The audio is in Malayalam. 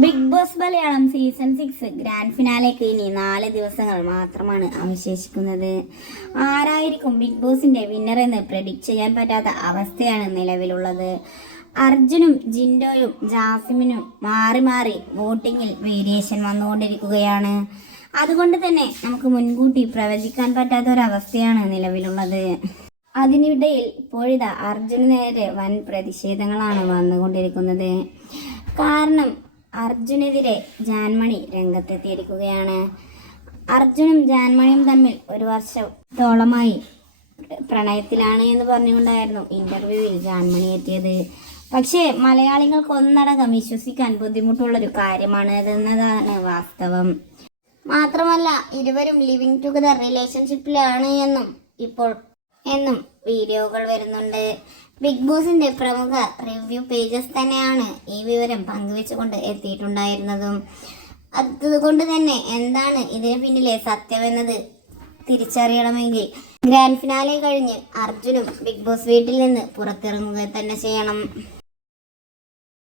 Big boss Malayalam season 6 grand ഫിനാലേക്ക് ഇനി 4 ദിവസങ്ങൾ മാത്രമാണ് അവശേഷിക്കുന്നത്. ആരായിരിക്കും ബിഗ് ബോസിന്റെ വിന്നർ എന്ന് പ്രെഡിക്റ്റ് ചെയ്യാൻ പറ്റാത്ത അവസ്ഥയാണ് നിലവിലുള്ളത്. അർജുനും ജിൻഡോയും ജാസിമിനും മാറി മാറി വോട്ടിങ്ങിൽ വേരിയേഷൻ വന്നുകൊണ്ടിരിക്കുകയാണ്. അതുകൊണ്ട് തന്നെ നമുക്ക് മുൻകൂട്ടി പ്രവചിക്കാൻ പറ്റാത്ത ഒരവസ്ഥയാണ് നിലവിലുള്ളത്. അതിനിടയിൽ ഇപ്പോഴിതാ അർജുന് നേരെ വൻ പ്രതിഷേധങ്ങളാണ് വന്നുകൊണ്ടിരിക്കുന്നത്. കാരണം അർജുനെതിരെ ജാൻമണി രംഗത്തെത്തിയിരിക്കുകയാണ്. അർജുനും ജാൻമണിയും തമ്മിൽ ഒരു വർഷത്തോളമായി പ്രണയത്തിലാണ് എന്ന് പറഞ്ഞുകൊണ്ടായിരുന്നു ഇന്റർവ്യൂവിൽ ജാൻമണി എത്തിയത്. പക്ഷേ മലയാളികൾക്ക് ഒന്നടങ്കം വിശ്വസിക്കാൻ ബുദ്ധിമുട്ടുള്ളൊരു കാര്യമാണ് ഇതെന്നതാണ് വാസ്തവം. മാത്രമല്ല ഇരുവരും ലിവിങ് ടുഗദർ റിലേഷൻഷിപ്പിലാണ് എന്നും വീഡിയോകൾ വരുന്നുണ്ട്. ബിഗ് ബോസിന്റെ പ്രമുഖ റിവ്യൂ പേജസ് തന്നെയാണ് ഈ വിവരം പങ്കുവെച്ചുകൊണ്ട് എത്തിയിട്ടുണ്ടായിരുന്നതും. അതുകൊണ്ട് തന്നെ എന്താണ് ഇതിന് പിന്നിലെ സത്യമെന്നത് തിരിച്ചറിയണമെങ്കിൽ ഗ്രാൻഡ് ഫിനാലെ കഴിഞ്ഞ് അർജുനും ബിഗ് ബോസ് വീട്ടിൽ നിന്ന് പുറത്തിറങ്ങുക തന്നെ ചെയ്യണം.